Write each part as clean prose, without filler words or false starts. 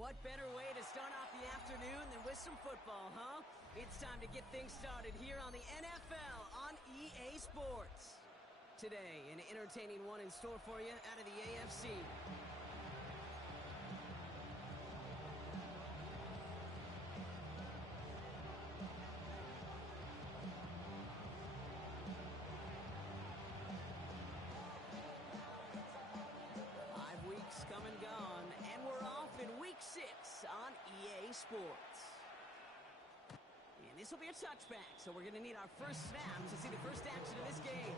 What better way to start off the afternoon than with some football, huh? It's time to get things started here on the NFL on EA Sports. Today, an entertaining one in store for you out of the AFC. 5 weeks come and gone, and we're off in Week 6 on EA Sports. And this will be a touchback, so we're going to need our first snap to see the first action of this game.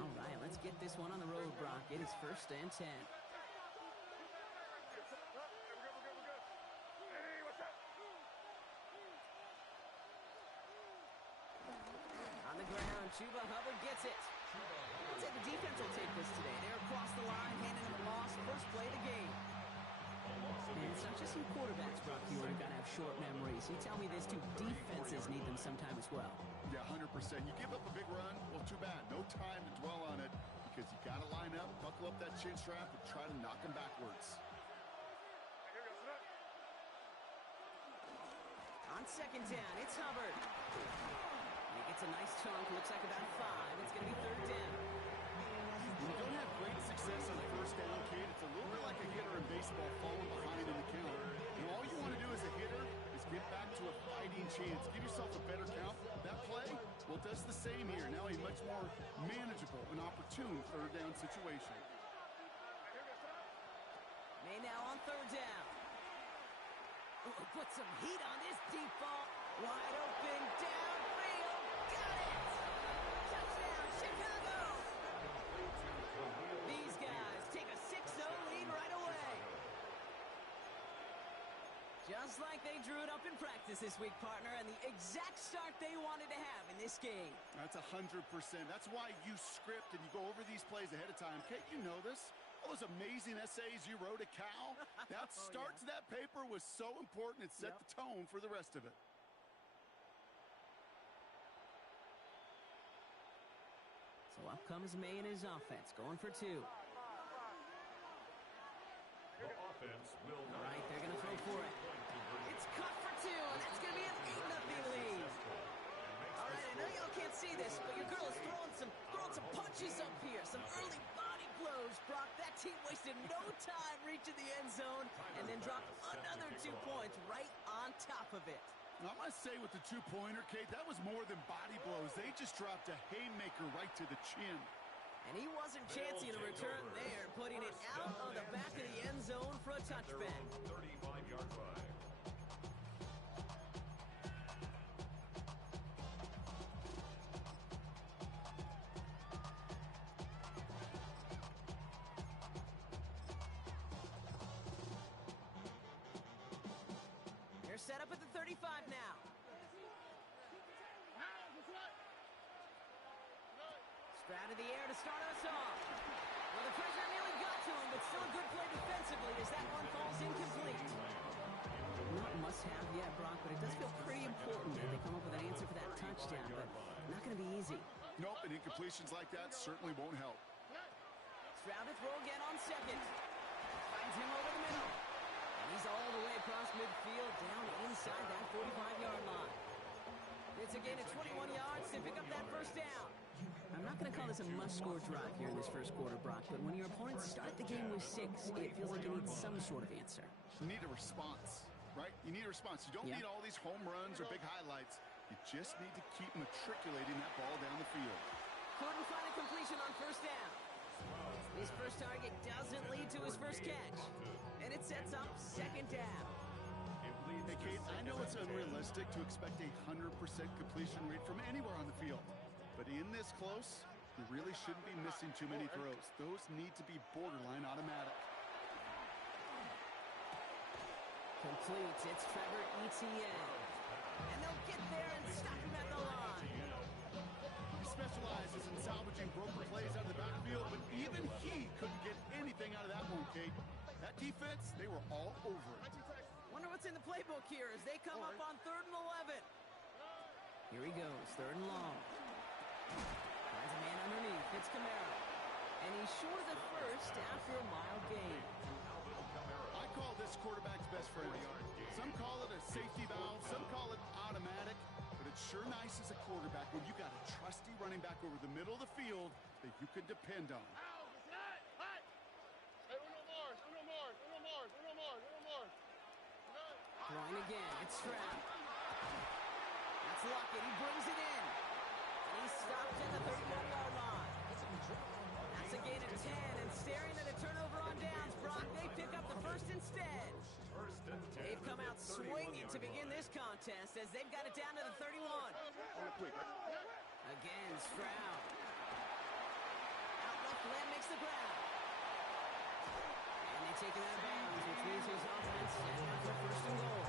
All right, let's get this one on the road, Brock. It is 1st and 10. On the ground, Chuba Hubbard gets it. I'd say the defense will take this today. They're across the line, handing them a loss. First play of the game. And it's not just some quarterbacks, Brock, you got to have short memories. You tell me this too, defenses need them sometime as well. Yeah, 100%. You give up a big run, well, too bad. No time to dwell on it because you got to line up, buckle up that chin strap, and try to knock them backwards. On 2nd down, it's Hubbard. He gets a nice chunk, looks like about 5. It's going to be 3rd down. When you don't have great success on 1st down, Kate, it's a little bit like a hitter in baseball falling behind in the count. And all you want to do as a hitter is get back to a fighting chance. Give yourself a better count. That play, well, does the same here. Now a much more manageable and opportune 3rd down situation. May now on 3rd down. Oh, put some heat on this deep ball. Wide open, downfield. Got it! Touchdown, Chicago! These guys take a 6-0 lead right away. Just like they drew it up in practice this week, partner, and the exact start they wanted to have in this game. That's 100%. That's why you script and you go over these plays ahead of time. Kate, you know this. All those amazing essays you wrote at Cal, that start to that paper was so important. It set the tone for the rest of it. So up comes May and his offense, going for 2. The offense will All right, they're going to throw for it. It's caught for 2, and that's going to be an 8-0 lead. All right, I know y'all can't see this, but your girl is throwing some punches up here, some early body blows, Brock. That team wasted no time reaching the end zone and then dropped another 2 points right on top of it. Now, I must say with the 2-pointer, Kate, that was more than body blows. They just dropped a haymaker right to the chin. And he wasn't chancing a return there, putting it out on the back of the end zone for a touchback. 35-yard line. They're set up at the 35 now. Stroud of the air to start us off. Well, the pressure nearly got to him, but still a good play defensively as that one falls incomplete. Not must-have yet, Brock, but it does feel pretty important that they come up with an answer for that touchdown, but not going to be easy. Nope, and incompletions like that certainly won't help. Stroud to throw again on 2nd. Finds him over the middle. And he's all the way across midfield, down inside that 45-yard line. It's a gain of 21 yards to pick up that 1st down. I'm not going to call this a must-score drive here in this 1st quarter, Brock, but when your opponents start the game with 6, it feels like you need some sort of answer. You need a response, right? You need a response. You don't need all these home runs or big highlights. You just need to keep matriculating that ball down the field. Couldn't find a completion on 1st down. His first target doesn't lead to his first catch. And it sets up 2nd down. Hey, Kate, I know it's unrealistic to expect a 100% completion rate from anywhere on the field. But in this close, you really shouldn't be missing too many throws. Those need to be borderline automatic. Complete. It's Trevor Etienne. And they'll get there and stop him at the line. specializes in salvaging broken plays out of the backfield, but even he couldn't get anything out of that one, Kate. That defense, they were all over it. Wonder what's in the playbook here as they come up on 3rd and 11. Here he goes, 3rd and long. Finds a man underneath. It's Kamara. And he's short of the first after a mild gain. I call this quarterback's best friend. Some call it a safety valve, some call it automatic, but it's sure nice as a quarterback when you got a trusty running back over the middle of the field that you can depend on. Throwing again, it's Stroud. That's Lockett, he brings it in. And he's stopped at the 31-yard line. That's a gain of 10, and staring at a turnover on downs, Brock, they pick up the first instead. They've come out swinging to begin this contest as they've got it down to the 31. Again, Stroud. Out left, Lamb makes the grab. And they take him out of bounds, which means his offense heading out for 1st and goal.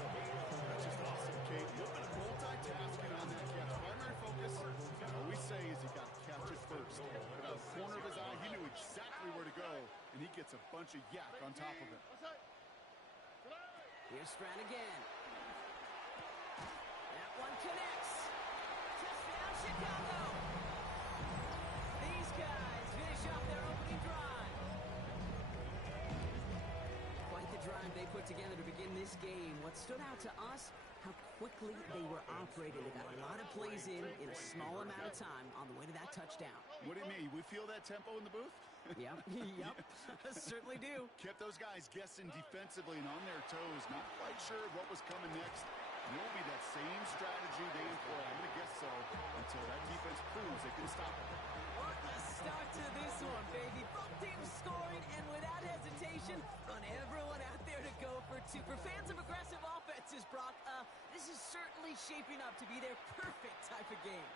That's just awesome, Kate. Multitasking on that catch. Primary focus, all we say is he got to catch it first. But out of the corner of his eye, he knew exactly where to go, and he gets a bunch of yak on top of it. Here's Stroud again. That one connects. Touchdown, Chicago. These guys finish off their opening drive. Quite the drive they put together to begin this game. What stood out to us, how quickly they were operating. They got a lot of plays in a small amount of time on the way to that touchdown. What do you mean? We feel that tempo in the booth? Yep, certainly do. Kept those guys guessing defensively and on their toes, not quite sure what was coming next. And it will be that same strategy they employ, I'm going to guess so, until that defense proves they can stop it. What a start to this one, baby. Both teams scoring, and without hesitation, run everyone out there to go for 2. For fans of aggressive offenses, Brock, this is certainly shaping up to be their perfect type of game.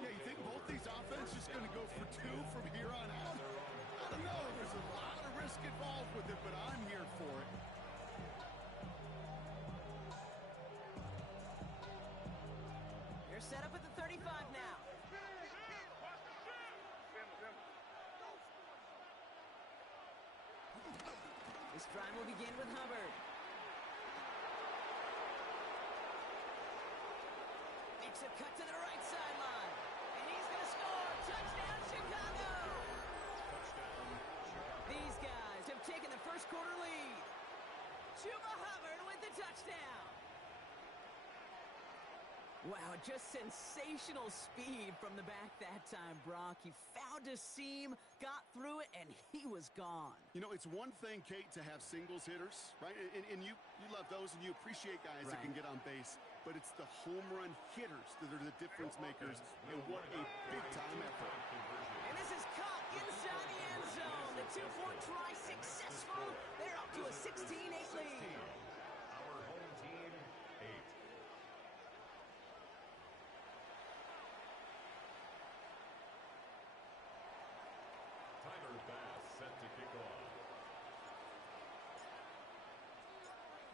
Yeah, you think both these offenses are going to go for 2 from here on out? I don't know. There's a lot of risk involved with it, but I'm here for it. They're set up at the 35 now. This drive will begin with Hubbard. Makes a cut to the right sideline. And he's going to score. Touchdown, Chicago. These guys have taken the first quarter lead. Chuba Hubbard with the touchdown. Wow, just sensational speed from the back that time, Brock. He found a seam, got through it, and he was gone. You know, it's one thing, Kate, to have singles hitters, right? And you love those, and you appreciate guys that can get on base. But it's the home run hitters that are the difference makers, and what a big-time effort. And this is caught inside the end zone. The two-point try successful. They're up to a 16-8 lead. Our home team, 8. Tyler Bass set to kick off.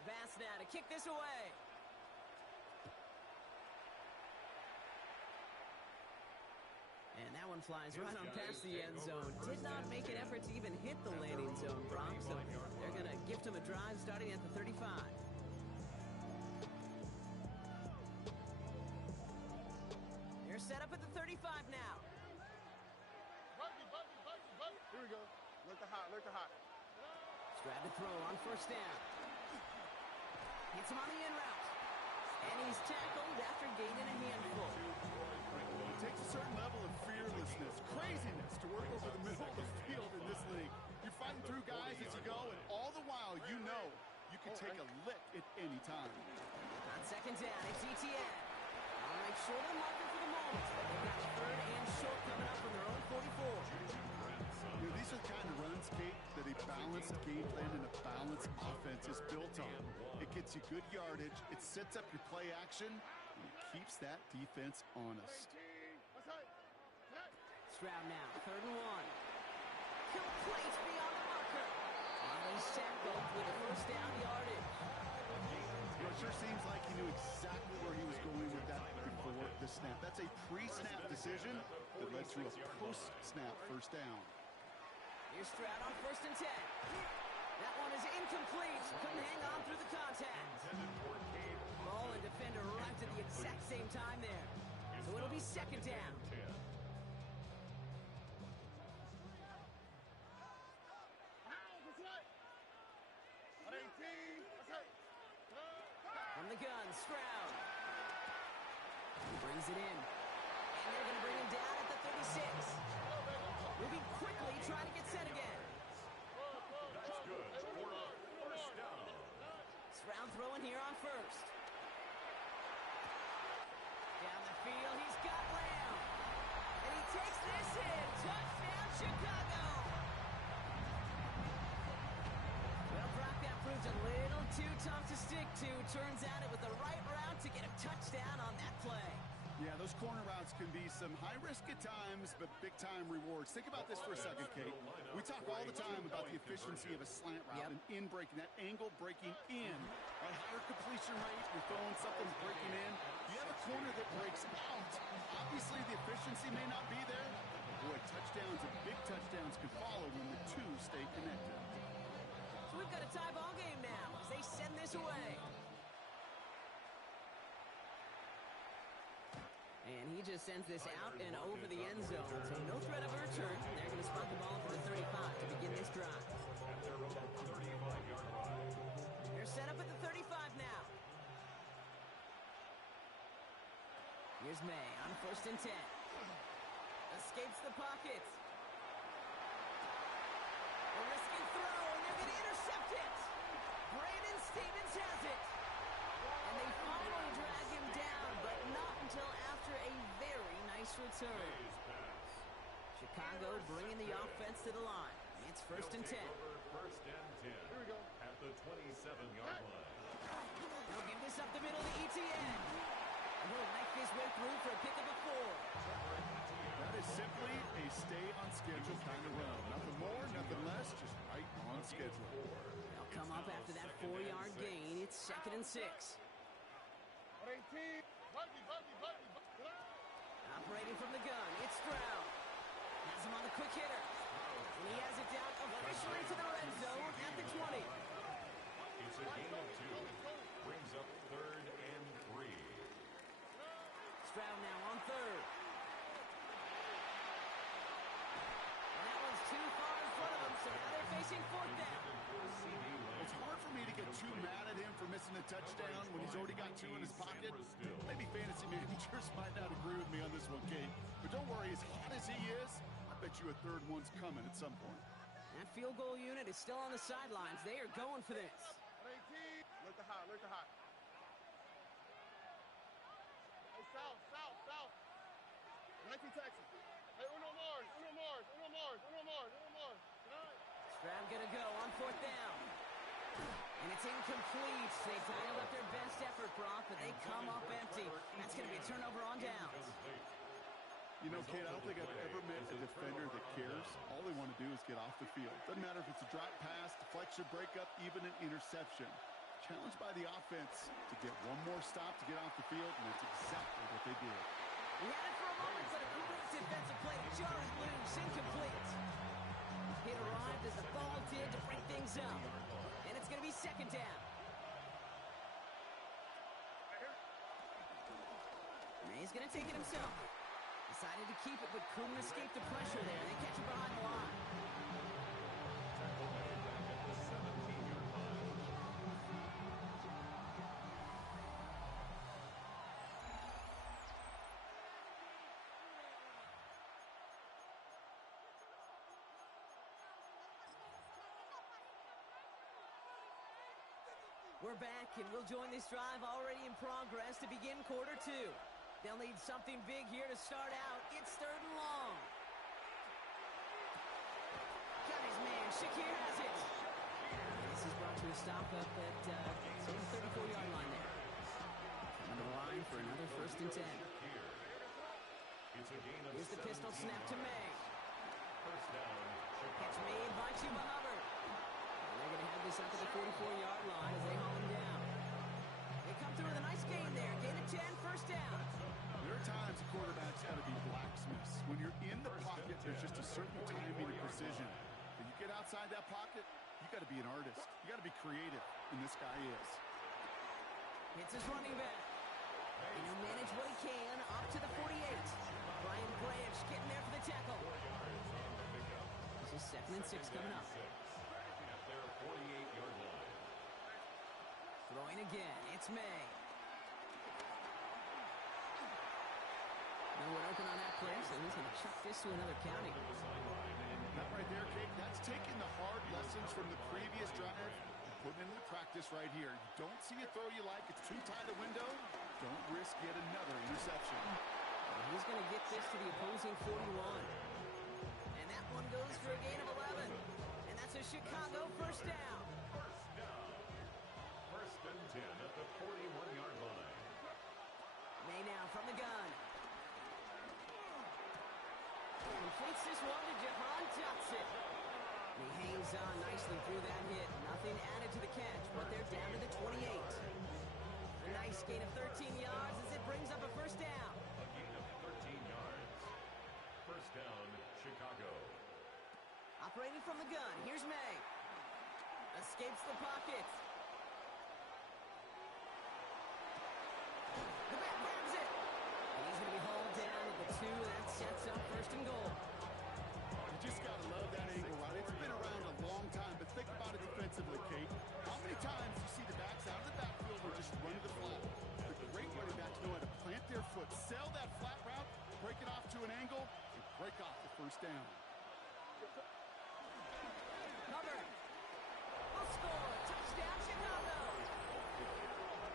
Bass now to kick this away. And that one flies right on past the end zone. Did not make an effort to even hit the landing zone, Brock. So they're going to gift him a drive starting at the 35. They're set up at the 35 now. Here we go. Look the hot, look the hot. Stroud to throw on 1st down. Hits him on the in route. And he's tackled after gaining a handful. It takes a certain level of fearlessness, craziness to work over the middle of the field in this league. You're fighting through guys as you go, and all the while you know you can take a lick at any time. On 2nd down, it's ETN. All right, short of the marker for the moment. They've got 3rd and short coming up from their own 44. You know, these are the kind of runs, Kate, that a balanced game plan and a balanced offense is built on. It gets you good yardage, it sets up your play action, and it keeps that defense honest. Stroud now, 3rd and 1. Complete beyond the marker. And he's tackled with a 1st down yardage. You know, it sure seems like he knew exactly where he was going with that before for work this snap. That's a pre-snap decision that led to a post-snap first down. Here's Stroud on 1st and 10. That one is incomplete. Couldn't hang on through the contact. Ball and defender arrived at the exact same time there. So it'll be 2nd down. From the gun, Stroud. He brings it in. And they're going to bring him down at the 36. Moving quickly, trying to get set again. That's good. First down. Stroud throwing here on 1st. Down the field, he's got Lamb. And he takes this in. Touchdown, Chicago. Well, Brock, that proved a little too tough to stick to. Turns out it was the right route to get a touchdown on that play. Yeah, those corner routes can be some high risk at times, but big-time rewards. Think about this for a second, Kate. We talk all the time about the efficiency of a slant route and in breaking, that angle breaking in. A higher completion rate, you're throwing something breaking in. You have a corner that breaks out. Obviously, the efficiency may not be there. Boy, touchdowns and big touchdowns can follow when the two stay connected. So we've got a tie ball game now as they send this away. And he just sends this out and over the end zone. So no threat of a return. They're going to spot the ball for the 35 to begin this drive. They're set up at the 35 now. Here's May on 1st and 10. Escapes the pocket. A risky throw, and they're going to intercept it. Brandon Stevens has it. And they finally drag him down, but not until after a very nice return. Chicago bringing the offense to the line. It's 1st and 10. First and 10. Here we go. At the 27-yard line. They'll give this up the middle to ETN. And he'll make his way through for a pick of a 4. That is simply a stay-on-schedule kind of run. Nothing more, nothing less, just right on schedule. They'll come up after that 4-yard gain. It's 2nd and 6. Operating from the gun, it's Stroud. Has him on the quick hitter. And he has it down officially to the red zone at the 20. It's a gain of 2. Brings up 3rd and 3. Stroud now on 3rd. And that one's too far in front of him, so now they're facing 4th down. It's hard for me to get too mad at him for missing a touchdown when he's already got 2 in his pocket. Maybe fantasy managers might not agree with me on this one, Kate. But don't worry, as hot as he is, I bet you a 3rd one's coming at some point. That field goal unit is still on the sidelines. They are going for this. Look the hot, look the hot. Hey, south. 19 Texas. Hey, Uno Mars. Stroud gonna go on 4th down. And it's incomplete. They dialed up their best effort, Brock, but they come up empty. That's gonna be a turnover on downs. You know, Kate, I don't think I've ever met a defender that cares. All they want to do is get off the field. Doesn't matter if it's a drop pass, deflection, breakup, even an interception. Challenged by the offense to get one more stop to get off the field, and that's exactly what they did. He had it for a moment, but a quick defensive play to jar it loose, incomplete. It arrived as the ball did to break things up. And it's going to be 2nd down. May's going to take it himself. Decided to keep it, but couldn't escape the pressure there. They catch it behind the line. We're back, and we'll join this drive already in progress to begin quarter 2. They'll need something big here to start out. It's 3rd and long. Got his man. Shakir has it. This is brought to a stop up at the 34-yard line there. On the line for another 1st and 10. Here's the pistol snap to May. Catch made by Chuba Hubbard. They're going to have this up at the 44-yard line as they haul him down. They come through with a nice gain there. Gain of 10, 1st down. There are times a quarterback's got to be blacksmiths. When you're in the pocket, there's just a certain timing and precision. When you get outside that pocket, you got to be an artist. You got to be creative, and this guy is. It's his running back. And he'll manage what he can up to the 48. Brian Branch getting there for the tackle. This is 2nd and 6 coming up. At their 48-yard line. Throwing again. It's May. No one open on that play, so he's going to chuck this to another county. That right there, Kate, that's taking the hard lessons from the previous drive and putting it into practice right here. You don't see a throw you like, it's too tight a window, don't risk yet another interception. And he's going to get this to the opposing 41. And that one goes for a gain of 11. And that's a Chicago first down. First and 10 at the 41-yard line. May now from the gun. Completes this one to Jahan Dotson. He hangs on nicely through that hit. Nothing added to the catch, but they're down to the 28. A nice gain of 13 yards as it brings up a first down. A gain of 13 yards. First down, Chicago. Operating from the gun, here's May. Escapes the pocket. The back grabs it. And he's going to be hauled down at the 2, and that sets up first and goal. You just got to love that angle, right? It's been around a long time, but think about it defensively, Kate. How many times do you see the backs out of the backfield or just run to the flat? The great running backs know how to plant their foot, sell that flat route, break it off to an angle, and break off the first down. Hubbard will score. Touchdown, Chicago.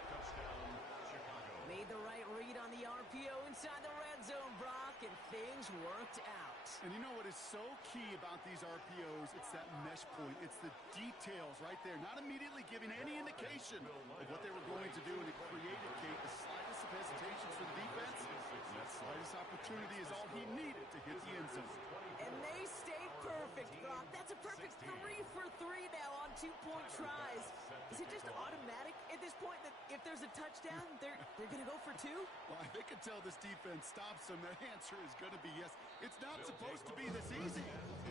Touchdown, Chicago. Made the right read on the RPO inside the red zone, Brock, and things worked out. And you know what is so key about these RPOs? It's that mesh point. It's the details right there. Not immediately giving any indication of what they were going to do, and it created, Kate, the slightest of hesitations for the defense. And that slightest opportunity is all he needed to hit the end zone. And they stayed perfect, Brock. That's a perfect 3 for 3 now on 2-point tries. Is it just automatic at this point that if there's a touchdown, they're going to go for 2? Well, I think until this defense stops them, their answer is going to be yes. It's not supposed to be this easy.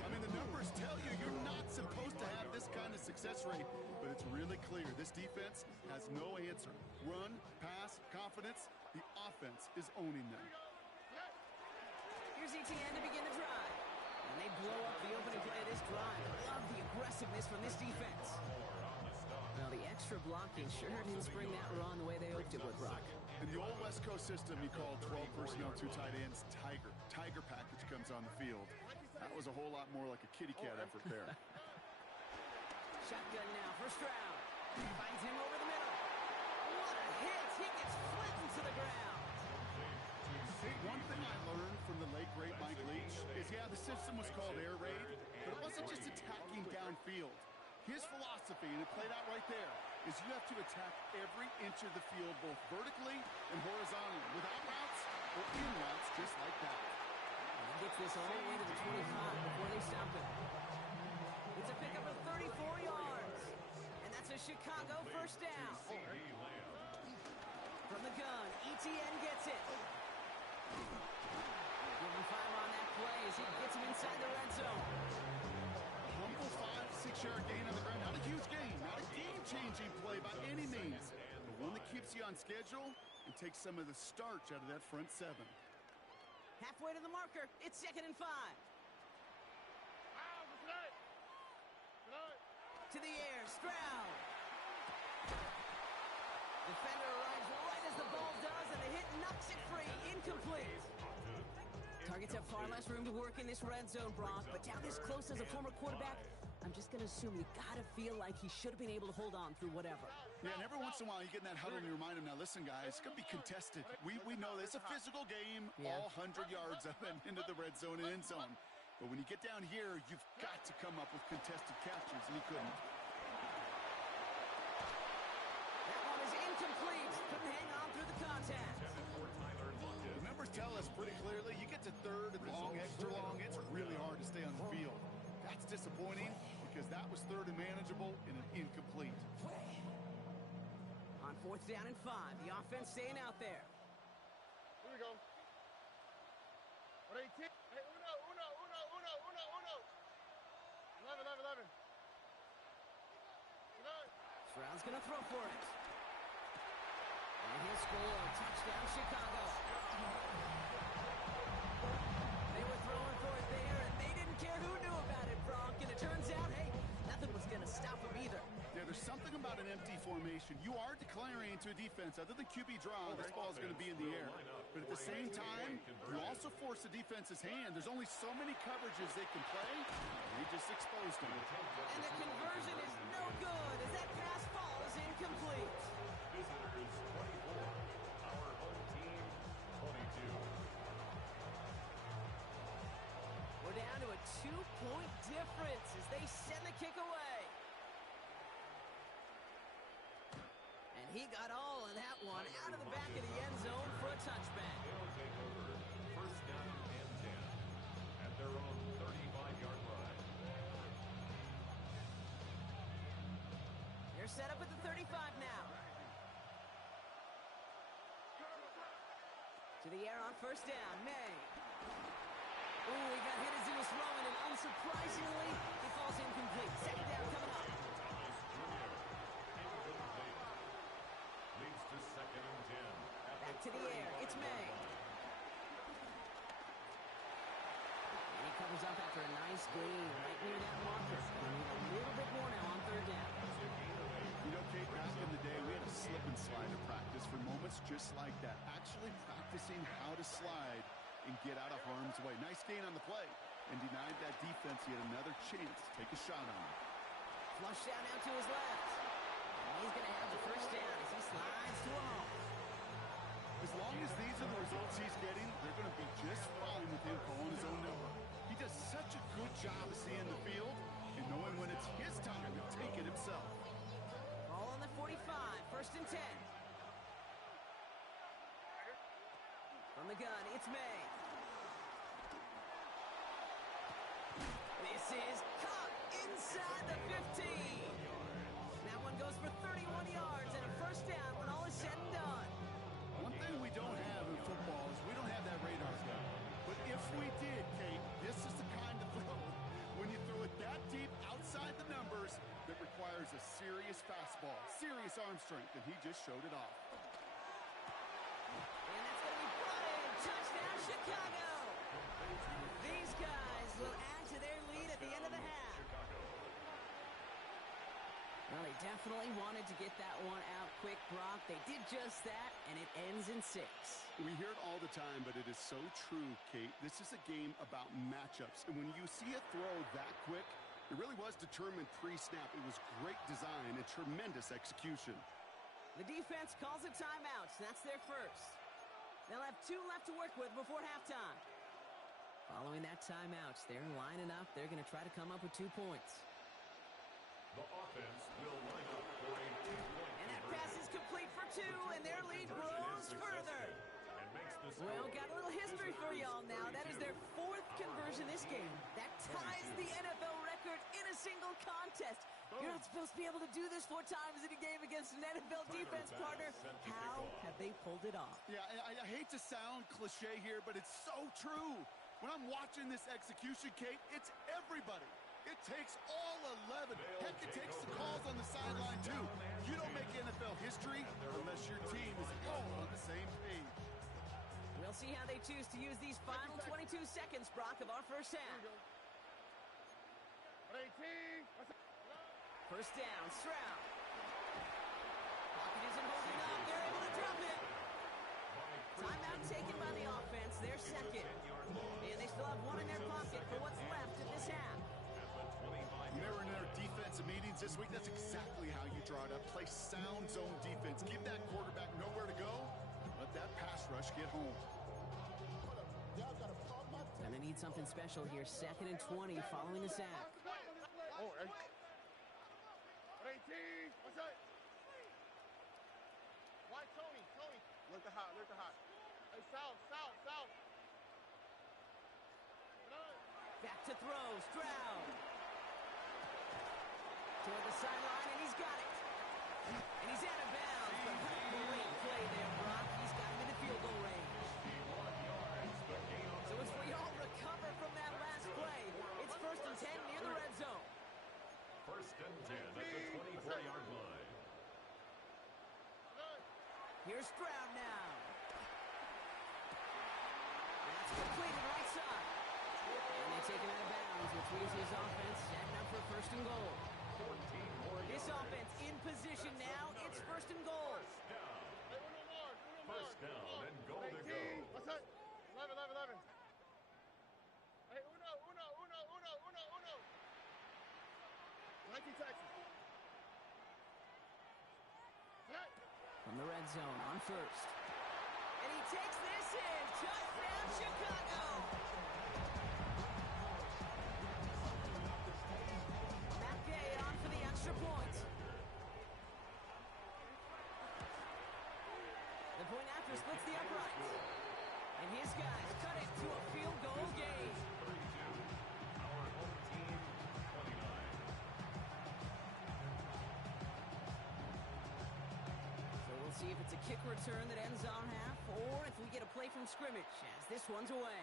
I mean, the numbers tell you you're not supposed to have this kind of success rate, but it's really clear. This defense has no answer. Run, pass, confidence. The offense is owning them. Here's ETN to begin the drive. And they blow up the opening play of this drive. Love the aggressiveness from this defense. Well, the extra blocking sure didn't spring that run the way they hoped it would, Brock. In the old West Coast system, you call 12 personnel, 2 tight ends, Tiger. Tiger package comes on the field. That was a whole lot more like a kitty cat effort there. Shotgun now for Stroud. Finds him over the middle. What a hit! He gets flattened to the ground. One thing I learned from the late, great Mike Leach is, yeah, the system was called air raid, but it wasn't just attacking downfield. His philosophy, and it played out right there, is you have to attack every inch of the field, both vertically and horizontally, without routes or in routes, just like that. And he gets this all the way to the 25 before they stop him. It's a pickup of 34 yards. And that's a Chicago first down. From the gun, ETN gets it. Give him 5 on that play as he gets him inside the red zone. Humble 5-6-yard gain on the ground. Not a huge gain, not a game-changing play by any means, but one that keeps you on schedule and takes some of the starch out of that front 7. Halfway to the marker, it's 2nd and 5. To the air, Stroud. Defender arrives right as the ball does, and the hit knocks it free. Incomplete. Targets have far less room to work in this red zone, Brock, but down this close as a former quarterback, I'm just going to assume you got to feel like he should have been able to hold on through whatever. Yeah, and every once in a while you get in that huddle and you remind him, now listen, guys, it's going to be contested. We know this. It's a physical game, all 100 yards up and into the red zone and end zone. But when you get down here, you've got to come up with contested captures, and he couldn't. That one is incomplete. Couldn't hang on through the contact. The numbers tell us pretty clearly, you get to 3rd and long, extra long, it's really hard to stay on the field. That's disappointing because that was 3rd and manageable and an incomplete. On 4th down and 5, the offense staying out there. Here we go. What 18? Hey, uno. 11. Stroud's going to throw for it. And he'll score. Touchdown, Chicago. They were throwing for it there, and they didn't care who knew about it, Brock. And it turns out, hey, nothing was going to stop them either. Yeah, there's something about an empty formation. You are declaring to a defense, other than QB draw, this ball is going to be in the air. But at the same time, you also force the defense's hand. There's only so many coverages they can play. They just exposed them. And the conversion is no good as that pass falls incomplete. Visitors 24, our home team 22. We're down to a 2-point difference as they send the kick away. And he got all of that one out of the back of the end zone for a touchback. They'll take over first down and 10 at their own 35-yard line. They're set up at the 35 now. To the air on first down, May. Ooh, he got hit as he was throwing, and unsurprisingly, he falls incomplete. Second down coming up. Leads to second and 10. Back to the air, it's May. And he comes up after a nice gain right near that marker. We need a little bit more now on third down. You know, Kate, back in the day, we had a slip and slide at practice for moments just like that. Actually practicing how to slide and get out of harm's way. Nice gain on the play, and denied that defense yet another chance to take a shot on him. Flush down now to his left. And he's going to have the first down as he slides to a home. As long as these are the results he's getting, they're going to be just fine with him calling his own number. He does such a good job of seeing the field and knowing when it's his time to take it himself. Ball on the 45, first and 10. From the gun, it's May. This is caught inside the 15. That one goes for 31 yards and a first down when all is said and done. One thing we don't have in football is we don't have that radar gun. But if we did, Kate, this is the kind of throw, when you throw it that deep outside the numbers, that requires a serious fastball, serious arm strength, and he just showed it off. And that's going to be brought in. Touchdown, Chicago. These guys will add to their lead at the end of the half. Well, they definitely wanted to get that one out quick, Brock. They did just that, and it ends in 6. We hear it all the time, but it is so true, Kate. This is a game about matchups, and when you see a throw that quick, it really was determined pre-snap. It was great design and tremendous execution. The defense calls a timeout. That's their first. They'll have 2 left to work with before halftime. Following that timeout, they're lining up. They're going to try to come up with 2 points. The offense will line up for a 2-point And that pass is complete for 2, and their lead grows further. Well, got a little history for y'all now. That is their 4th conversion this game. That ties the NFL record in a single contest. You're not supposed to be able to do this 4 times in a game against an NFL defense partner. How have they pulled it off? Yeah, I hate to sound cliche here, but it's so true. When I'm watching this execution, Kate, it's everybody. It takes all 11. Heck, it takes the calls on the sideline, too. You don't make NFL history unless your team is all on the same page. We'll see how they choose to use these final 22 seconds, Brock, of our first half. 18. First down, Stroud. Pocket isn't holding up. They're able to drop it. Timeout taken by the offense. Their second. And they still have 1 in their pocket for what's left of this half. When they were in their defensive meetings this week, that's exactly how you draw it up. Play sound zone defense. Give that quarterback nowhere to go. Let that pass rush get home. And they need something special here. 2nd and 20 following the sack. Oh, 18. What's that? Why Tony? Look the hot. Hey, south. Back to throw, Stroud. Toward the sideline, and he's got it. And he's out of bounds, but great play there, Brock. He's got him in the field goal range. So it's for y'all Here's Stroud now. That's completed right side. And they take him out of bounds, which leaves his offense setting up for first and goal. 14 more This yards. offense in position now. It's first and goal. First down and goal to go. What's that? 11. Hey, uno. 19 Texas. Hey. From the red zone on first. And he takes this in. Touchdown, Chicago. Matt Gay on for the extra point. The point after splits the uprights. And his guys cut it to a field goal game. 32. Our home team, 29. So we'll see if it's a kick return that ends on half, or if we get a play from scrimmage as this one's away.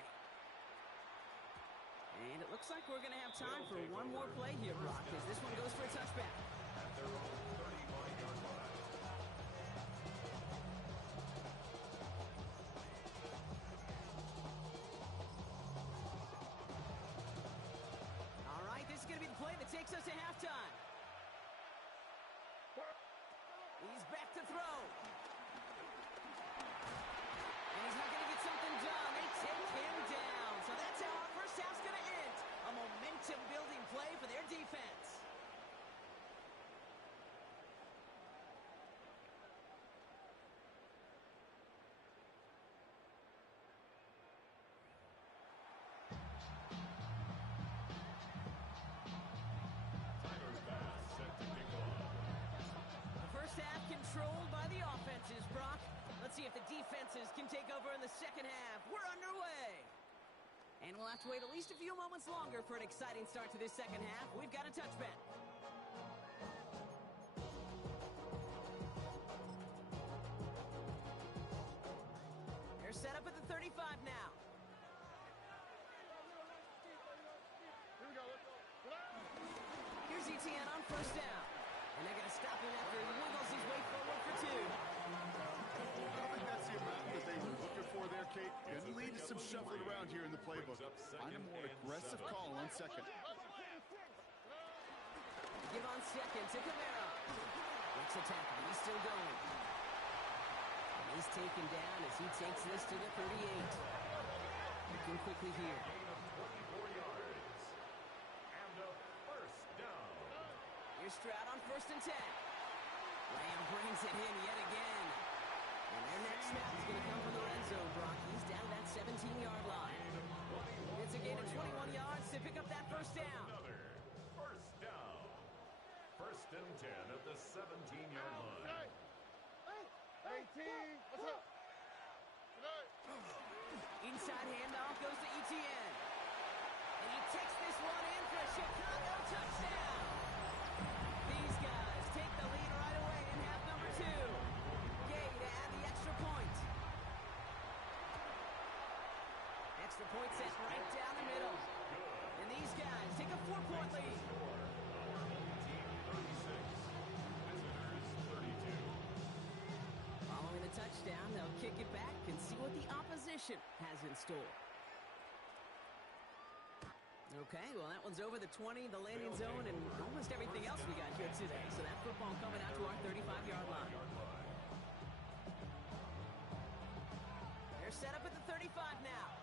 And it looks like we're going to have time for one more play here, Brock, as this one goes for a touchback. At their own 35-yard line. All right, this is going to be the play that takes us to halftime. He's back to throw. And he's not going to get something done. They take him down. So that's how our first half's going to end. A momentum-building play for their defense. Tyler's pass set to kick off. The first half controlled by the offenses, Brock. Let's see if the defenses can take over in the second half. We're underway. And we'll have to wait at least a few moments longer for an exciting start to this second half. We've got a touchback. They're set up at the 35 now. Here we go. Let's go. Here's ETN on first down. And they're going to stop him after he wiggles his way forward for two. I think that's the amount that they were looking for there, Kate. Going to lead to some shuffling around here in the playbook. Find a more aggressive call on second. Give on second to Camara. Breaks a tackle. He's still going. And he's taken down as he takes this to the 38. Looking quickly here. Gain of 24 yards. And a first down. Here's Stroud on first and 10. Lamb brings it in yet again. And their next snap is going to come from the red zone, Brock. He's down that 17-yard line. It's a gain of 21 yards to pick up that first down. Another first down. First and 10 at the 17-yard line. Hey, team. What's up? Tonight. Inside handoff goes to ETN. And he takes this one in for a Chicago touchdown. These guys take the lead right away in half number 2. Gay to add the extra point. Extra point set right down the middle. And these guys take a 4-point lead. Our home team, 36. Visitors, 32. Following the touchdown, they'll kick it back and see what the opposition has in store. Okay, well, that one's over the 20, the landing zone, and almost everything else we got here today. So that football coming out to our 35-yard line. They're set up at the 35 now.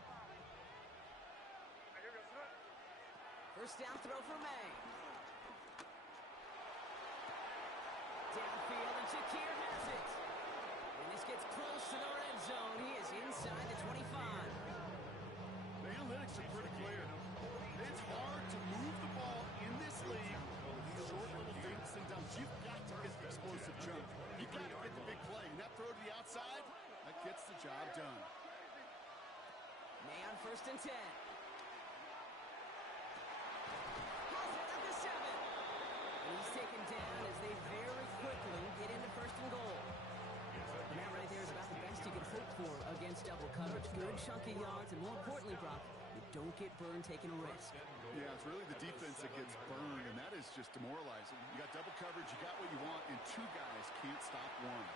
First down throw for May. Downfield, and Shakir has it. And this gets close to the red zone. He is inside the 25. The analytics are pretty clear. It's hard to move the ball in this league with short little feints and dumps. You've got to get the explosive jump. You've got to get the big play. And that throw to the outside, that gets the job done. May on first and 10. Has it at the 7. And he's taken down as they very quickly get into first and goal. And that right there is about the best you can hope for against double coverage. Good chunky yards, and more importantly, Brock, you don't get burned taking a risk. Yeah, it's really the defense that gets burned, and that is just demoralizing. You got double coverage, you got what you want, and two guys can't stop one.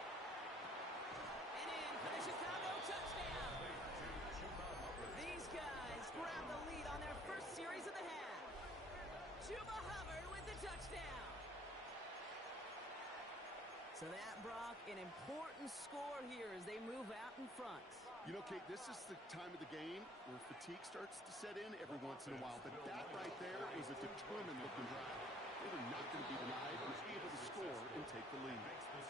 So that, Brock, an important score here as they move out in front. You know, Kate, this is the time of the game where fatigue starts to set in every once in a while. But that right there is a determined-looking drive. They were not going to be denied and able to score and take the lead.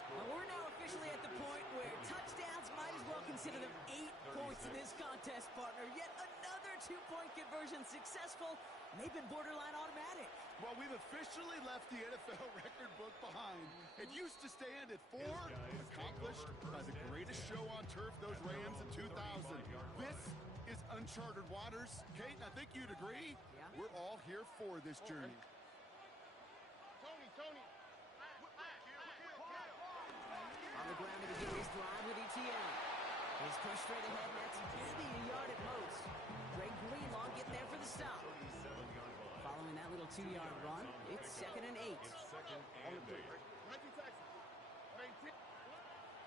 Well, we're now officially at the point where touchdowns might as well consider them 8 points in this contest, partner. Yet another 2-point conversion successful. They've been borderline automatic. Well, we've officially left the NFL record book behind. It used to stand at 4, accomplished by the greatest show on turf, those Rams in 2000. This is uncharted waters. Kate, I think you'd agree. Yeah. We're all here for this journey. Tony. On the ground to begin his drive with ETN. He's pushed straight ahead, and that's maybe a yard at most. Greg Greenlaw getting there for the stop. Following that little 2-yard run, it's 2nd and 8.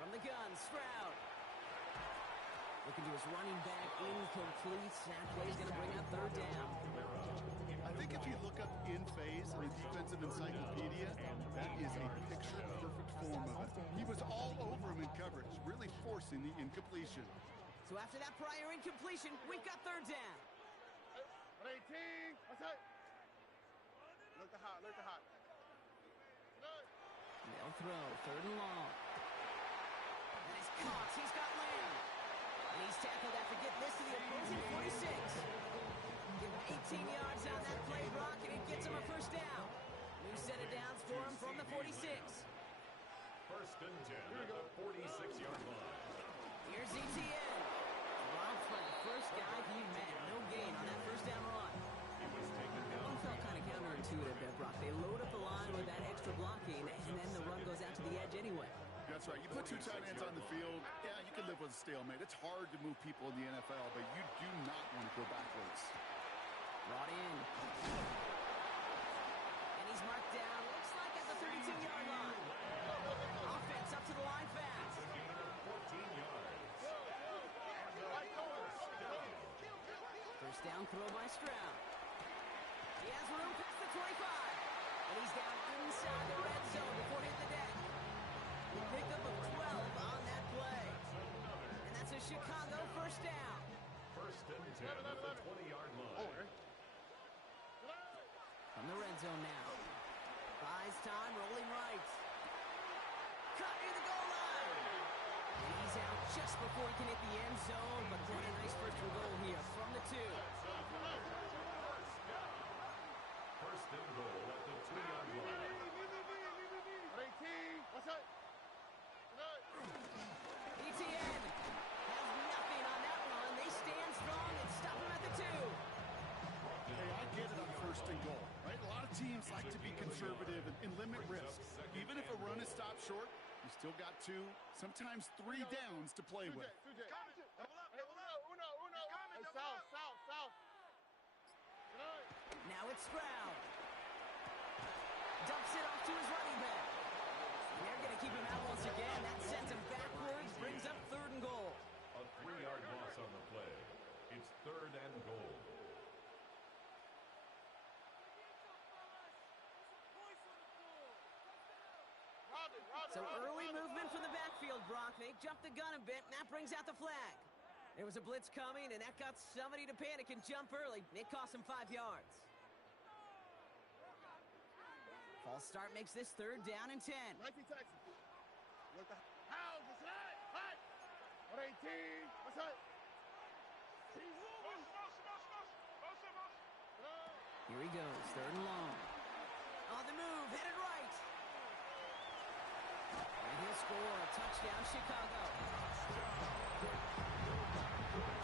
From the gun, Stroud. Looking to his running back, incomplete. That play's going to bring up 3rd down. I think if you look up in phase in the defensive encyclopedia, that is a picture-perfect form of it. He was all over him in coverage, really forcing the incompletion. So after that prior incompletion, we've got 3rd down. Look the hot. They'll throw, 3rd and long. And he's caught. He's got Lamb. And he's tackled after getting this to the opposing 46. Give him 18 yards on that play, Brock, and it gets him a 1st down. New set of downs for him from the 46. 1st and 10 at the 46-yard line. Here's ETN. Wild play. First guy he met. No gain on that 1st down run. He was taken down. It felt kind of counterintuitive there, Brock. They load up the line with that extra blocking, and then the run goes out to the edge anyway. That's right. You put 2 tight ends on the field, yeah, you can live with a stalemate. It's hard to move people in the NFL, but you do not want to go backwards. Brought in. And he's marked down. Looks like at the 32-yard line. Offense up to the line fast. 14 yards. 1st down throw by Stroud. He has room past the 25. And he's down inside the red zone before hitting the deck. A pickup of 12 on that play. And that's a Chicago 1st down. 1st and 10 at the 20-yard line. From the red zone now. Buys time, rolling right. Cut near the goal line. And he's out just before he can hit the end zone, but what a nice 1st and goal here from the 2. 1st and goal at the 2-yard line. ETN has nothing on that run. They stand strong and stop him at the 2. Hey, I get it on 1st and goal, right? A lot of teams like to be conservative and limit risks. Even if a run is stopped short, you still got 2, sometimes 3 downs to play with. Now it's Stroud. Dumps it off to his running back. And they're going to keep him out once again. That sends him backwards, brings up 3rd and goal. A 3-yard loss on the play. It's 3rd and goal. So early movement from the backfield, Brock. They jumped the gun a bit, and that brings out the flag. There was a blitz coming, and that got somebody to panic and jump early. It cost him 5 yards. False start makes this 3rd down and 10. Here he goes, 3rd and long. On the move, headed right. And he'll score a touchdown, Chicago.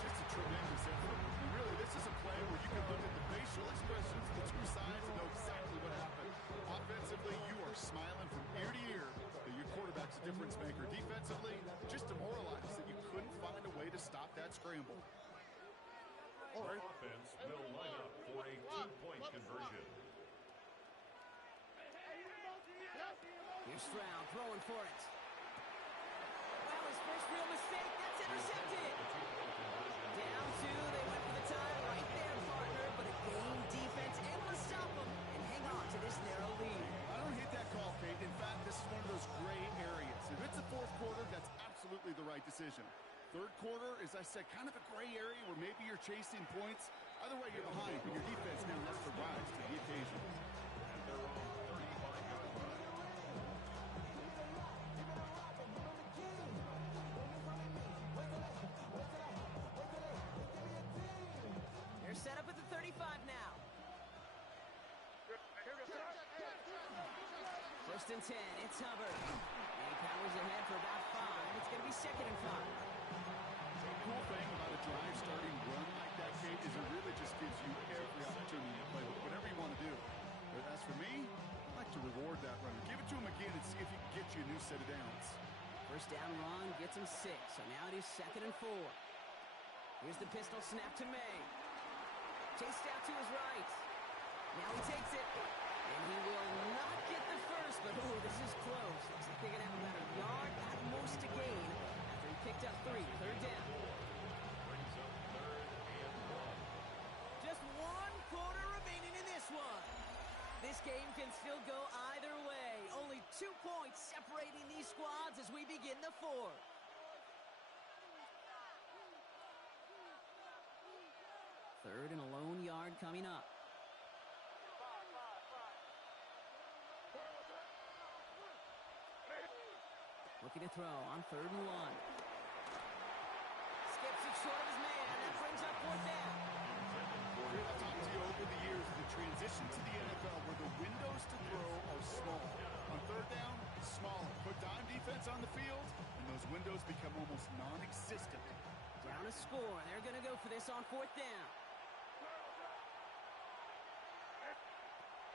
Just a tremendous effort. And really, this is a play where you can look at the facial expressions of the 2 sides and know exactly what happened. Offensively, you are smiling from ear to ear that your quarterback's a difference maker. Defensively, just demoralized that you couldn't find a way to stop that scramble. The offense will line up for a 2-point conversion. Here's Stroud throwing for it. Well, his first real mistake. That's intercepted. Down 2. They went for the tie right there, partner. But a game defense able to stop them and hang on to this narrow lead. I don't hate that call, Kate. In fact, this is one of those gray areas. right decision. Third quarter, as I said, kind of a gray area where maybe you're chasing points. Either way, you're behind, but your defense now has to rise to the occasion. At their own 35-yard line. They're set up at the 35 now. First and 10, it's Hubbard. And he powers ahead for about 5. It's going to be 2nd and 5. The cool thing about a drive starting run like that, Kate, is it really just gives you every opportunity to play whatever you want to do. But as for me, I like to reward that runner. Give it to him again and see if he can get you a new set of downs. First down run gets him 6, so now it is 2nd and 4. Here's the pistol snap to May. Chased out to his right. Now he takes it, and he will not get the first, but ooh, this is close. Looks like they're going to have about a yard at most to gain after he picked up 3. Third down. Brings up 3rd and 1. Just 1 quarter remaining in this one. This game can still go either way. Only 2 points separating these squads as we begin the 4th. Third and a lone yard coming up. Looking to throw on 3rd and 1. Skips it short of his man. That brings up 4th down. I've talked to you over the years, the transition to the NFL where the windows to throw are small. On 3rd down, smaller. Put dime defense on the field, and those windows become almost non-existent. Down a score. They're going to go for this on 4th down.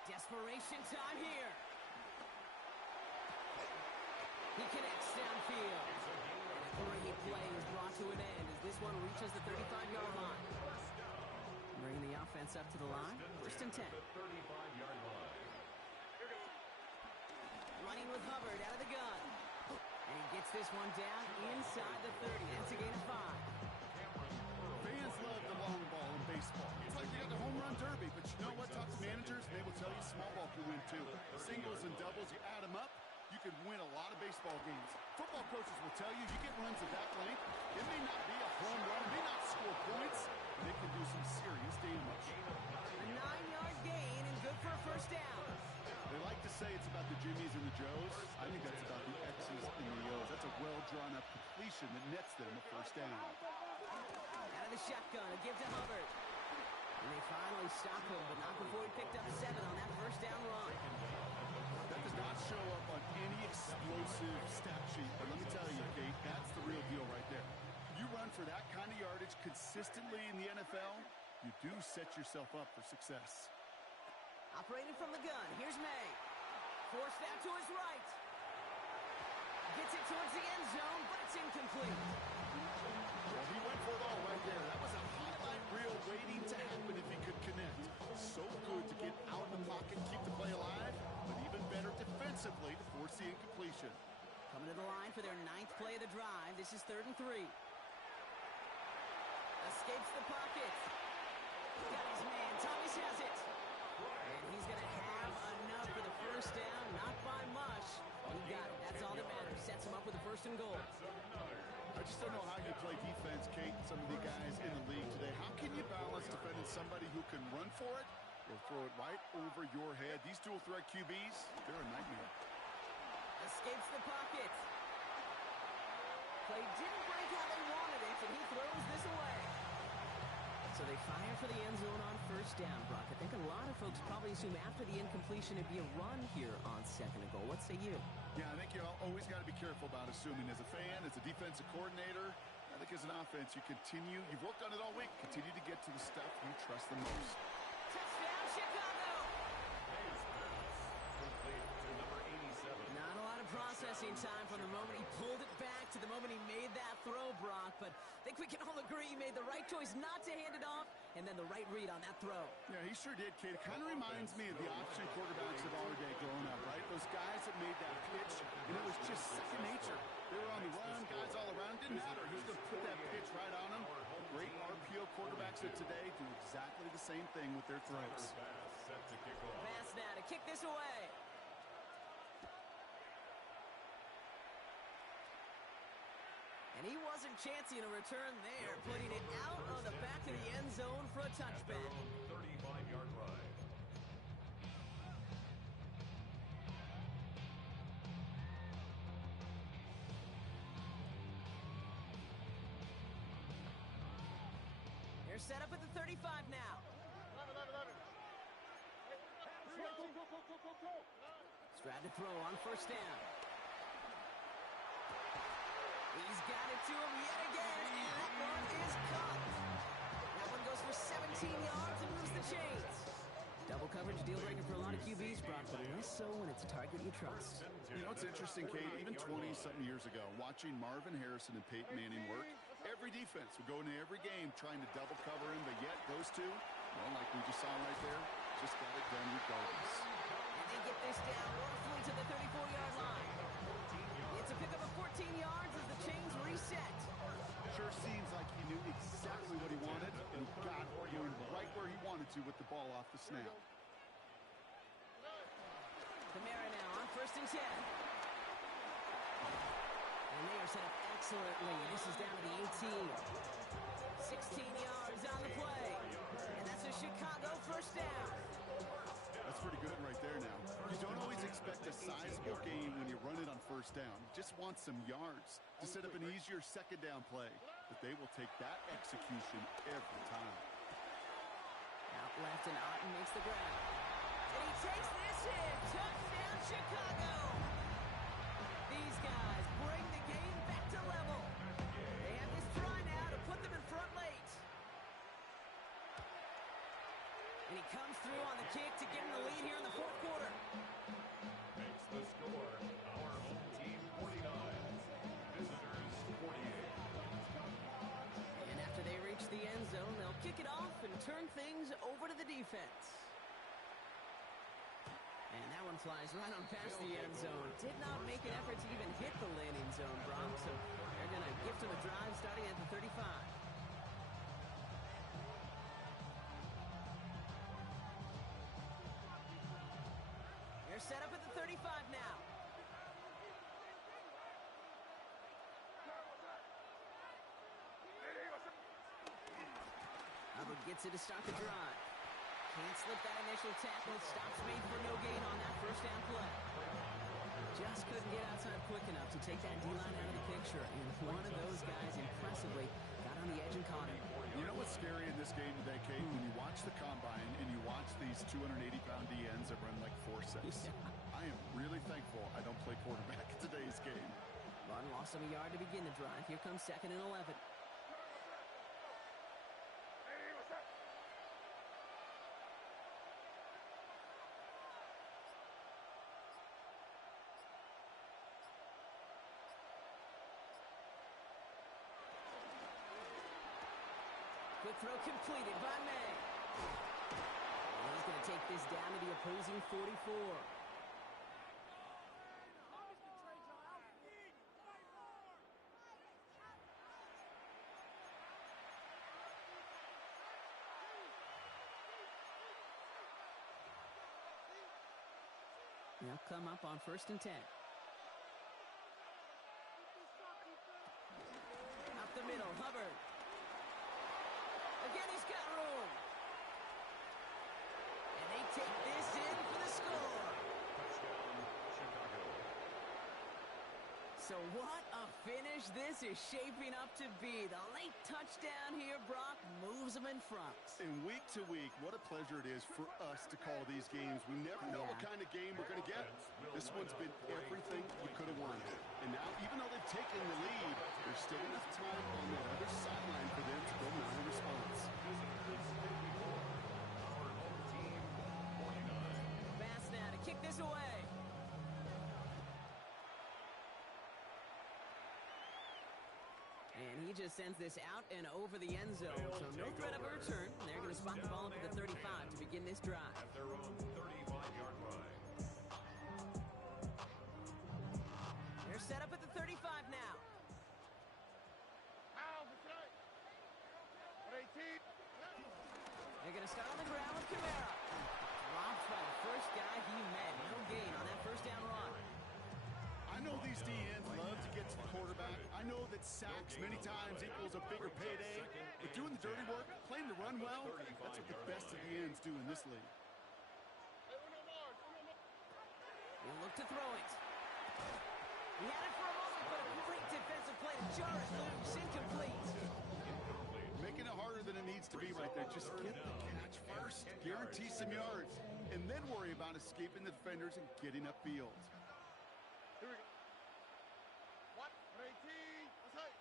Desperation time here. He connects downfield. And a great play is brought to an end as this one reaches the 35-yard line. Bringing the offense up to the line. 1st and 10. The 35-yard line. Running with Hubbard out of the gun. And he gets this one down inside the 30. That's a gain of 5. Fans love the long ball in baseball. It's like you got the home run derby, but you know what? Talk to managers, and they will tell you small ball can win too. Singles and doubles, you add them up, you can win a lot of baseball games. Football coaches will tell you get runs of that length, it may not be a home run, it may not score points, but it can do some serious damage. A 9-yard gain and good for a 1st down. They like to say it's about the Jimmies and the Joes. I think that's about the X's and the O's. That's a well-drawn-up completion that nets them a 1st down. Out of the shotgun, a give to Hubbard. And they finally stop him, but not before he picked up 7 on that 1st down run. That does not show up on any explosive stat sheet, but let me tell you, Kate, that's the real deal right there. You run for that kind of yardage consistently in the NFL, you do set yourself up for success. Operating from the gun, here's May. Forced out to his right. Gets it towards the end zone, but it's incomplete. Well, he went for it all right there. That was a highlight reel waiting to happen if he could connect. So good to get out of the pocket, keep the play alive, but even better defensively to force the incompletion. Coming to the line for their 9th play of the drive. This is 3rd and 3. Escapes the pocket. Got his man. Thomas has it. And he's going to have enough for the 1st down. Not by much. He got it. That's all that matters. Sets him up with a 1st and goal. I just don't know how you play defense, Kate, some of the guys in the league today. How can you balance defending somebody who can run for it or throw it right over your head? These dual threat QBs, they're a nightmare. Escapes the pocket. Play didn't break how they wanted it, and he throws this away. So they fire for the end zone on 1st down, Brock. I think a lot of folks probably assume after the incompletion it'd be a run here on 2nd and goal. What say you? Yeah, I think you always got to be careful about assuming. As a fan, as a defensive coordinator, I think as an offense, you've worked on it all week, continue to get to the stuff you trust the most. Touchdown, Chicago! Complete to number 87. Not a lot of processing time from the moment he pulled it back to the moment he made that throw, Brock. But I think we can all agree he made the right choice not to hand it off, and then the right read on that throw. Yeah, he sure did, Kate. It kind of reminds me of the option quarterbacks of our day growing up, right? Those guys that made that pitch, and it was just second nature. They were on the run, guys all around. Didn't matter. He was going to put that pitch right on them. Great RPO quarterbacks of today do exactly the same thing with their throws. Set to kick off. Pass now to kick this away. And he wasn't chancing a return there, putting it out on the back of the end zone for a touchback. 35-yard ride. They're set up at the 35 now. Strad to throw on first down. He's got it to him yet again, and that one is caught. That one goes for 17 yards and moves the chains. Double coverage deal breaker for a lot of QBs, Brock, but less so when it's a target you trust. You know, it's interesting, Kate, even 20-something years ago, watching Marvin Harrison and Peyton Manning work, every defense would go into every game trying to double cover him, but yet those two, well, like we just saw right there, just got it done regardless. And they get this down roughly to the 34-yard line. It's a pickup of 14 yards as the chains reset. Sure seems like he knew exactly what he wanted, and he got going right where he wanted to with the ball off the snap. Kamara now on first and 10. And they are set up excellently. This is down to the 18. 16 yards on the play. And that's a Chicago first down. That's pretty good right there now. You don't always expect a sizable gain when you run it on first down. You just want some yards to set up an easier second down play. But they will take that execution every time. Out left and Otten makes the grab. And he takes this in. Touchdown Chicago. These guys bring the game back to level. They have this try now to put them in front late. And he comes through on the kick to get him the lead here in the fourth quarter. Makes the score our home team 49, visitors 48. And after they reach the end zone, they'll kick it off and turn things over to the defense. And that one flies right on past the end zone. Did not make an effort to even hit the landing zone, Brock. So they're going to gift him a drive starting at the 35. They're set up at the 35 now. Hubbard gets it to start the drive. Can't slip that initial tackle. Stops made for no gain on that first down play. Just couldn't get outside quick enough to take that D-line out of the picture. And one of those guys impressively got on the edge and caught him. You know what's scary in this game today, Kate? When you watch the combine and you watch these 280-pound DNs that run like 4 sets. Yeah. I am really thankful I don't play quarterback in today's game. Run loss of a yard to begin the drive. Here comes second and 11. Quick throw completed by May. And he's going to take this down to the opposing 44. They'll come up on first and 10. Up the middle, Hubbard. Again, he's got room. And they take this in for the score. Touchdown, Chicago. So what a finish this is shaping up to be. The late touchdown here, Brock, moves them in front. And week to week, what a pleasure it is for us to call these games. We never know what kind of game we're going to get. This one's been everything we could have wanted. And now, even though they've taken the lead, there's still enough time on the other sideline for them to go mount a response. Our home team 49. Pass now to kick this away. And he just sends this out and over the end zone. So no threat of a return. They're going to spot the ball up at the 35 to begin this drive. At their own 35-yard line. They're set up at the 35 now. They're going to start on the ground with Kamara. Dropped by the first guy he met. No gain on that first down run. I know these DNs love to get to the quarterback. I know that that sacks many times equals a bigger payday. But doing the dirty work, playing to run well, that's what the best of the ends do in this league. He'll look to throw it. He had it for a moment, but a great defensive play to jar it loose. Incomplete. Making it harder than it needs to be right there. Just get the catch first. Guarantee some yards. And then worry about escaping the defenders and getting upfield. Here we go. What? 18. Let's hit.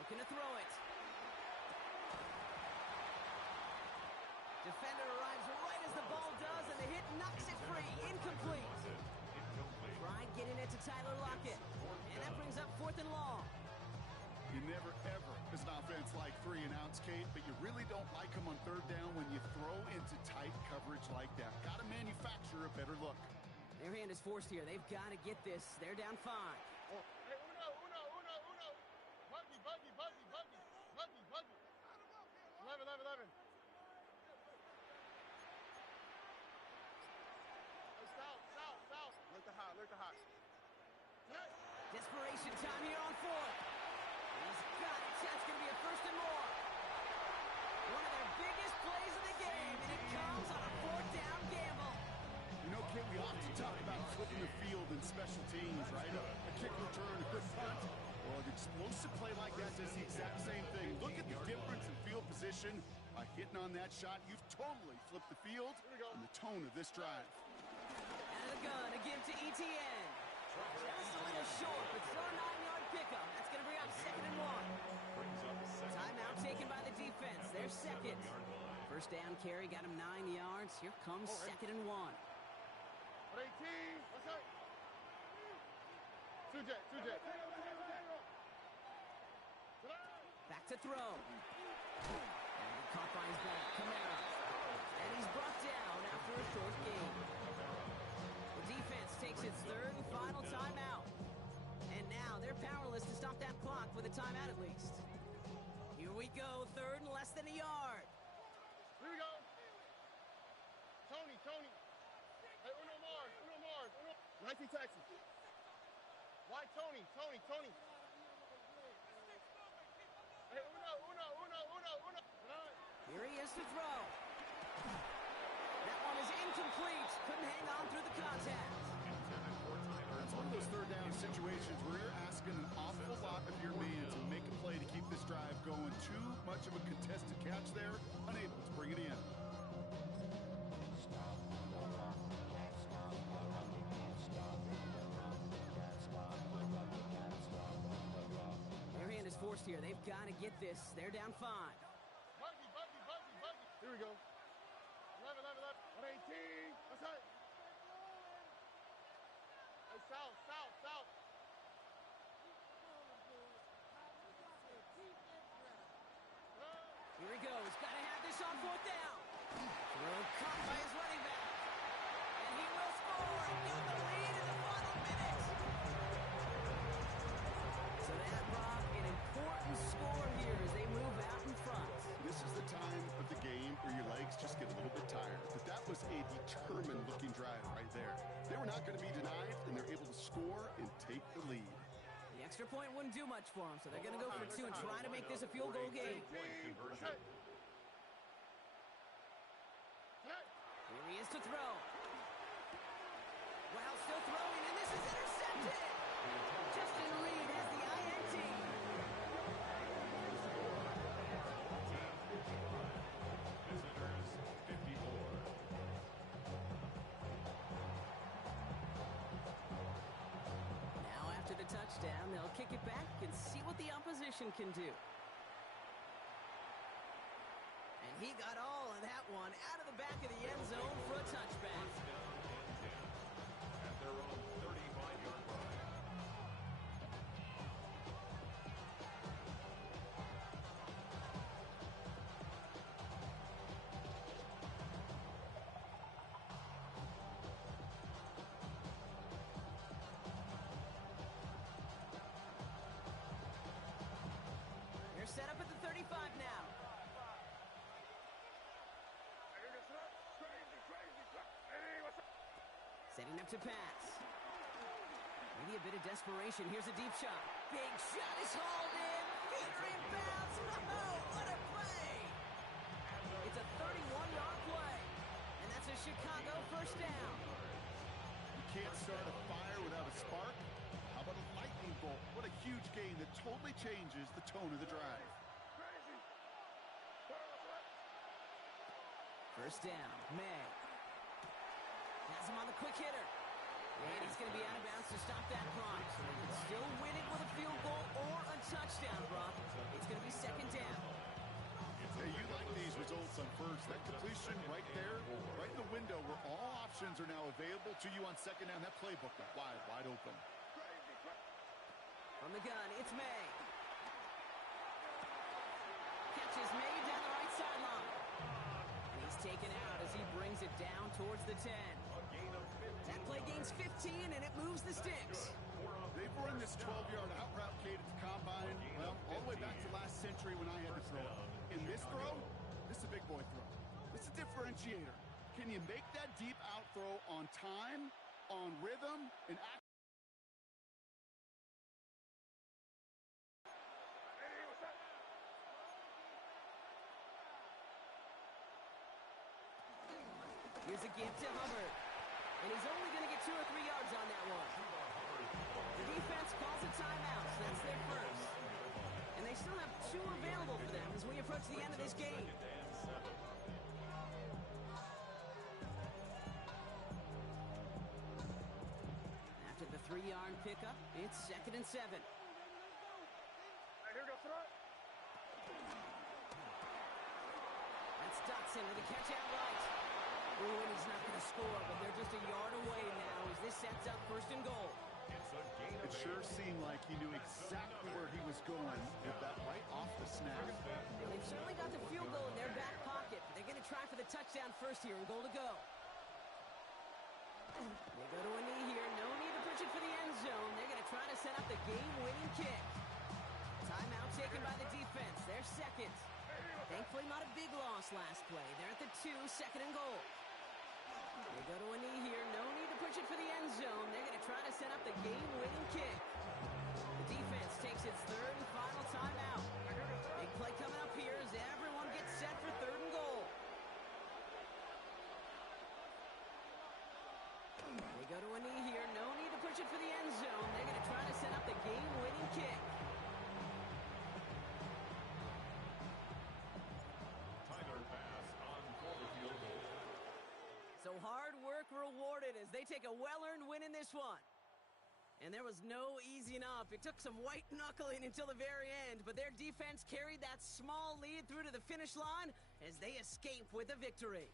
Looking to throw it. Defender arrives right as the ball does, and the hit knocks it free. Incomplete. Tried getting it to Tyler Lockett. And that brings up 4th and long. You never, ever, as an offense, like 3 and outs, Kate, but you really don't like them on 3rd down when you throw into tight coverage like that. Got to manufacture a better look. Their hand is forced here. They've got to get this. They're down 5. Oh. Hey, uno. Buggy. 11. Hey, south. Alert the hot. Hey. Desperation time here on 4th. He's got it. That's going to be a 1st and more. One of their biggest plays of the game, and it comes on a 4th down gamble. You know, Kate, we often talk about flipping the field in special teams, right? A kick return, a good punt. Well, an explosive play like that does the exact same thing. Look at the difference in field position. By hitting on that shot, you've totally flipped the field and the tone of this drive. Out of the gun, a give to ETN. Just a little short, but still a 9-yard pickup. That's going to bring up 2nd and 1. Timeout taken by the defense. They're 2nd. 1st down carry got him 9 yards. Here comes 2nd and 1. 18. Let's hit. Two jet. Back to throw. And caught by his back. Kamara. And he's brought down after a short gain. The defense takes its 3rd and final timeout. And now they're powerless to stop that clock with a timeout at least. Here we go. 3rd and less than a yard. Here we go. Tony. Hey, Uno Mars. 19 Texas. Why Tony? Hey, Uno. Here he is to throw. That one is incomplete. Couldn't hang on through the contact. It's one of those 3rd down situations where you're asking an awful lot of your man to make a play to keep this drive going. Too much of a contested catch there, unable to bring it in. Their hand is forced here. They've got to get this. They're down 5. Buggy. Here we go. 11. 118. Let's hit. Hey, south. Here he goes. Got to have this on 4th down. Throw caught by his running back. And he will score and get the lead in the final minute. So that, Rob, an important score here as they move out in front. This is the time of the game where your legs just get a little bit tired. But that was a determined-looking drive right there. They were not going to be denied, and they're able to score and take the lead. The extra point wouldn't do much for them, so they're going to go for 2 and try to make this a field goal game. Here he is to throw. Well, still throwing, and this is intercepted. Justin Reed has the INT. Visitors 54. Now after the touchdown, they'll kick it back and see what the opposition can do. And he got all of that one out of the back of the end zone for a touchback. At their own 35-yard line. They're set up at the 35 now. Setting up to pass. Maybe a bit of desperation. Here's a deep shot. Big shot is hauled in. Peter inbounds. Oh, what a play! It's a 31-yard play. And that's a Chicago first down. You can't start a fire without a spark. How about a lightning bolt? What a huge game that totally changes the tone of the drive. First down, May. Has him on the quick hitter. And he's going to be out of bounds to stop that clock. So they can still win it with a field goal or a touchdown, Brock. It's going to be second down. Hey, you like these results on first. That completion right there, right in the window where all options are now available to you on second down. That playbook wide open. From the gun, it's May. Catches May down the right sideline. And he's taken out as he brings it down towards the 10. That play gains 15, and it moves the sticks. They've run this 12-yard out route, Kate, at the combine, well, all the way back to last century when I had to throw it. In this throw, this is a big boy throw. This is a differentiator. Can you make that deep out throw on time, on rhythm, and Here's a give to Hubbard. And he's only going to get 2 or 3 yards on that one. The defense calls a timeout, so that's their first. And they still have 2 available for them as we approach the end of this game. After the 3-yard pickup, it's second and 7. Here go front. That's Dotson with a catch out right. Ooh, and he's not going to score, but they're just a yard away now as this sets up first and goal. it sure seemed like he knew exactly where he was going with that right off the snap. And they've certainly got the field goal in their back pocket. They're going to try for the touchdown first here and goal to go. They go to a knee here. No need to push it for the end zone. They're going to try to set up the game-winning kick. Timeout taken by the defense. They're second. Thankfully, not a big loss last play. They're at the 2, second and goal. They go to a knee here. No need to push it for the end zone. They're going to try to set up the game-winning kick. The defense takes its third and final timeout. Big play coming up here as everyone gets set for third and goal. They go to a knee here. No need to push it for the end zone. They're going to try to set up the game-winning kick. So hard work rewarded as they take a well-earned win in this one. And there was no easing up. It took some white knuckling until the very end, but their defense carried that small lead through to the finish line as they escape with a victory.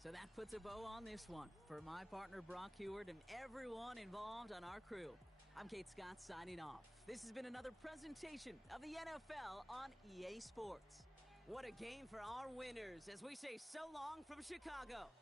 So that puts a bow on this one. For my partner Brock Huard and everyone involved on our crew, I'm Kate Scott signing off. This has been another presentation of the NFL on EA Sports. What a game for our winners as we say so long from Chicago.